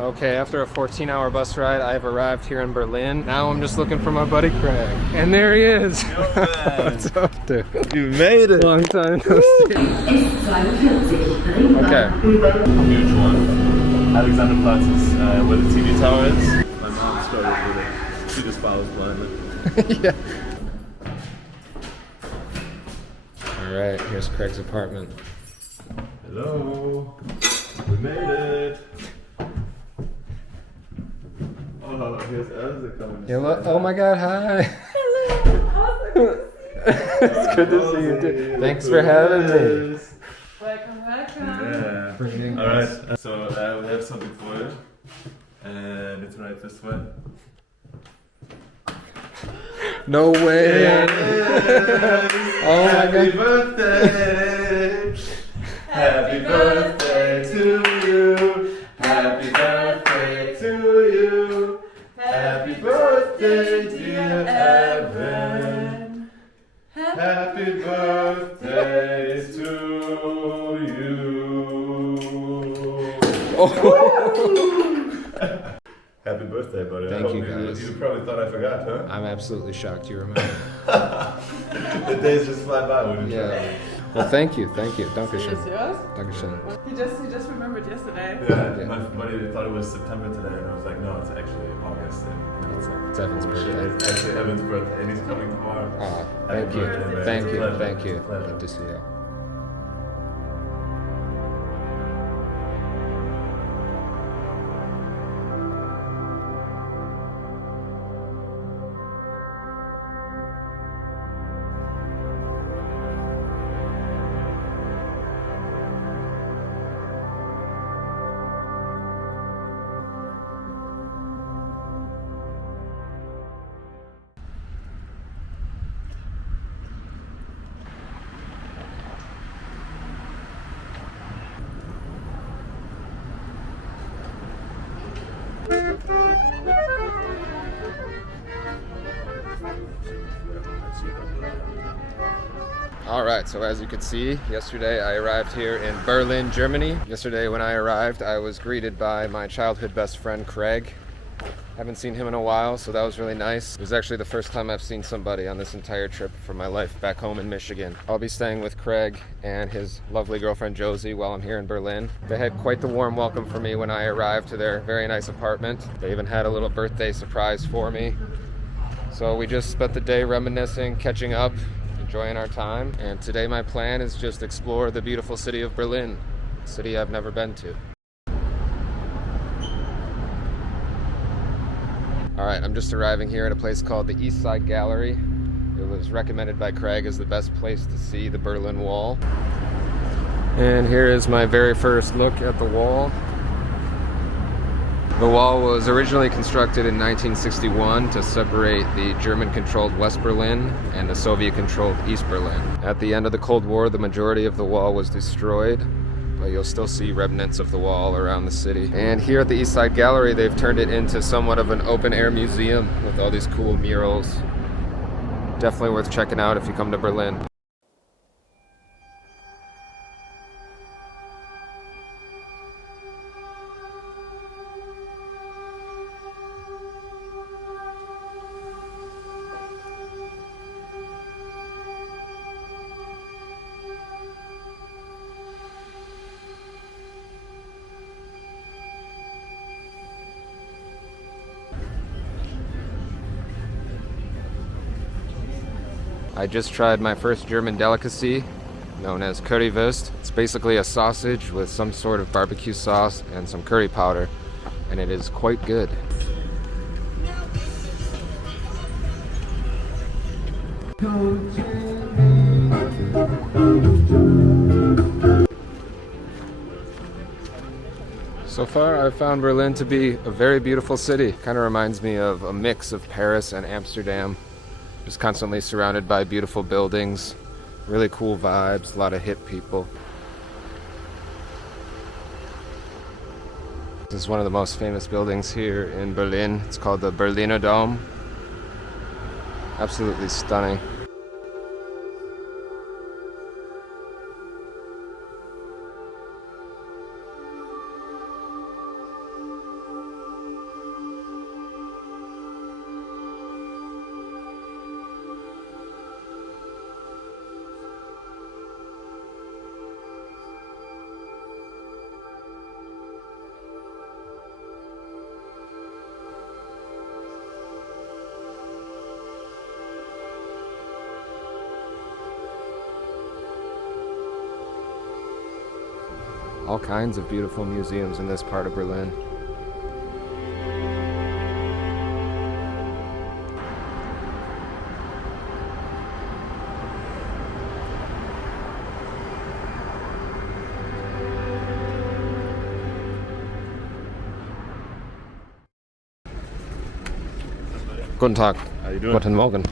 Okay, after a 14-hour bus ride, I've arrived here in Berlin. Now I'm just looking for my buddy Craig. And there he is! Yo, man. What's up, dude? You made it! Long time no see. Okay. Huge one. Alexanderplatz is where the TV tower is. My mom started with it. She just follows blindly. Yeah. Alright, here's Craig's apartment. Hello. We made it. Oh, here's Elsa coming. Hello. Oh my god, hi. Hello. It's good to see you, dude. Thanks for having me. Welcome, welcome. Yeah. Alright, so we have something for you. And it's right this way. No way. Yes. Oh my Happy god. birthday! Happy birthday to you! Happy birthday to you! Happy birthday, dear Evan! Happy birthday to you! Oh. Happy birthday, buddy. Thank you, guys. You probably thought I forgot, huh? I'm absolutely shocked you remember. The days just fly by when you Yeah. Well, thank you. Dankeschön. Is yours? Dankeschön. He just remembered yesterday. Yeah, my buddy thought it was September today, and I was like, no, it's actually August. And It's Evan's birthday. it's actually Evan's birthday, and he's coming tomorrow. Oh, Happy thank you. birthday, man. Thank It's a you. pleasure. Thank you. It's a pleasure. Good to see you. Alright, so as you can see, yesterday I arrived here in Berlin, Germany. Yesterday when I arrived, I was greeted by my childhood best friend, Craig. Haven't seen him in a while, so that was really nice. It was actually the first time I've seen somebody on this entire trip for my life back home in Michigan. I'll be staying with Craig and his lovely girlfriend Josie while I'm here in Berlin. They had quite the warm welcome for me when I arrived to their very nice apartment. They even had a little birthday surprise for me. So we just spent the day reminiscing, catching up, enjoying our time. And today my plan is just explore the beautiful city of Berlin, a city I've never been to. Alright, I'm just arriving here at a place called the East Side Gallery. It was recommended by Craig as the best place to see the Berlin Wall. And here is my very first look at the wall. The wall was originally constructed in 1961 to separate the German-controlled West Berlin and the Soviet-controlled East Berlin. At the end of the Cold War, the majority of the wall was destroyed, but you'll still see remnants of the wall around the city. And here at the East Side Gallery, they've turned it into somewhat of an open-air museum with all these cool murals. Definitely worth checking out if you come to Berlin. I just tried my first German delicacy, known as Currywurst. It's basically a sausage with some sort of barbecue sauce and some curry powder, and it is quite good. So far, I've found Berlin to be a very beautiful city. Kind of reminds me of a mix of Paris and Amsterdam. Just constantly surrounded by beautiful buildings, really cool vibes, a lot of hip people. This is one of the most famous buildings here in Berlin. It's called the Berliner Dom. Absolutely stunning. all kinds of beautiful museums in this part of Berlin. Guten Tag. How you doing? Guten Morgen.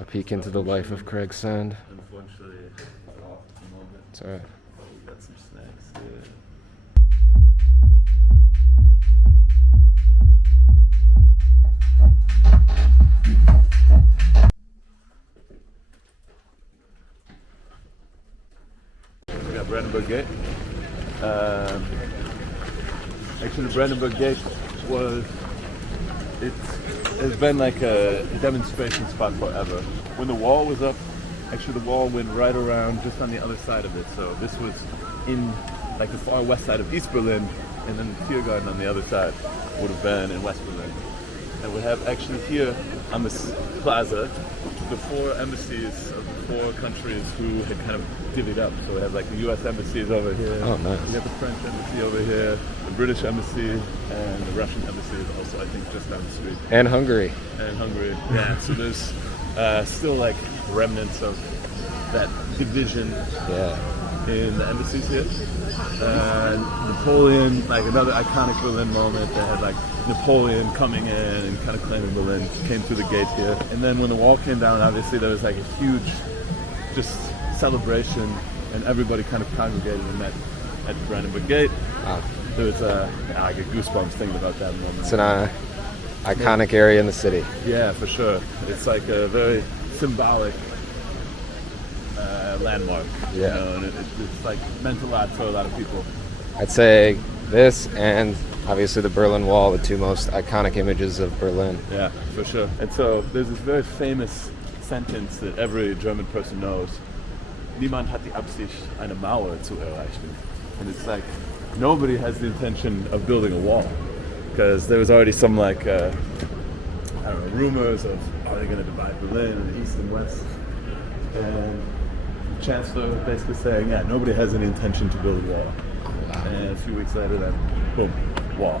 A peek into the life of Craig Sand. Unfortunately, off at the moment. It's alright. But we got some snacks here. We got Brandenburg Gate. Actually, the Brandenburg Gate it's been like a demonstration spot forever. When the wall was up, actually the wall went right around just on the other side of it. So this was in like the far west side of East Berlin, and then the Tiergarten on the other side would have been in West Berlin. And we have actually here on this plaza the four embassies of the four countries who had kind of divvied up. So we have like the US embassies over here. Oh, nice. We have the French embassy over here, the British embassy, and the Russian embassy is also, I think, just down the street. And Hungary. And Hungary, yeah. So there's still like remnants of that division in the embassies here. Napoleon, like another iconic Berlin moment, they had like Napoleon coming in and kind of claiming Berlin, came through the gate here. And then when the wall came down, obviously there was like a huge just celebration, and everybody kind of congregated and met at the Brandenburg Gate. Wow. There was I get goosebumps thinking about that moment. It's an iconic area in the city. Yeah, for sure. It's like a very symbolic landmark. Yeah. You know, and it's like meant a lot for a lot of people. I'd say this and obviously the Berlin Wall, the two most iconic images of Berlin. Yeah, for sure. And so there's this very famous sentence that every German person knows. Niemand hat die Absicht, eine Mauer zu erreichen. And it's like, nobody has the intention of building a wall. Because there was already some like, I don't know, rumors of, are they going to divide Berlin in east and west? And the chancellor was basically saying, yeah, nobody has any intention to build a wall. Wow. And a few weeks later, then, boom, wall.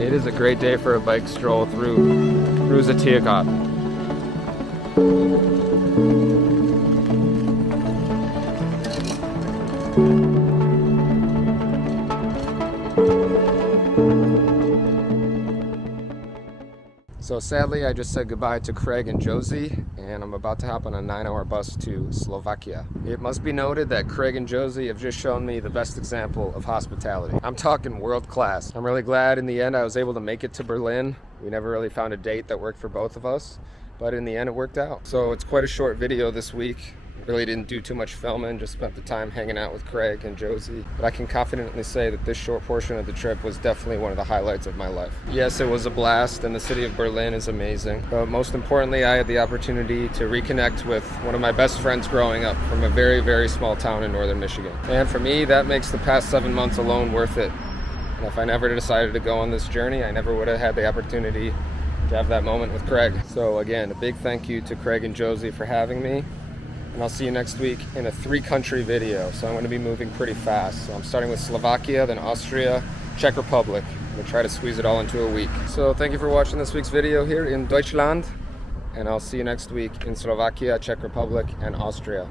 It is a great day for a bike stroll through the Tiergarten. So sadly, I just said goodbye to Craig and Josie, and I'm about to hop on a 9-hour bus to Slovakia. It must be noted that Craig and Josie have just shown me the best example of hospitality. I'm talking world class. I'm really glad in the end I was able to make it to Berlin. We never really found a date that worked for both of us, but in the end it worked out. So it's quite a short video this week. Really didn't do too much filming, just spent the time hanging out with Craig and Josie. But I can confidently say that this short portion of the trip was definitely one of the highlights of my life. Yes, it was a blast, and the city of Berlin is amazing. But most importantly, I had the opportunity to reconnect with one of my best friends growing up from a very, very small town in northern Michigan. And for me, that makes the past 7 months alone worth it. And if I never decided to go on this journey, I never would have had the opportunity to have that moment with Craig. So again, a big thank you to Craig and Josie for having me. And I'll see you next week in a 3-country video. So I'm going to be moving pretty fast. So I'm starting with Slovakia, then Austria, Czech Republic. I'm going to try to squeeze it all into a week. So thank you for watching this week's video here in Deutschland. And I'll see you next week in Slovakia, Czech Republic, and Austria.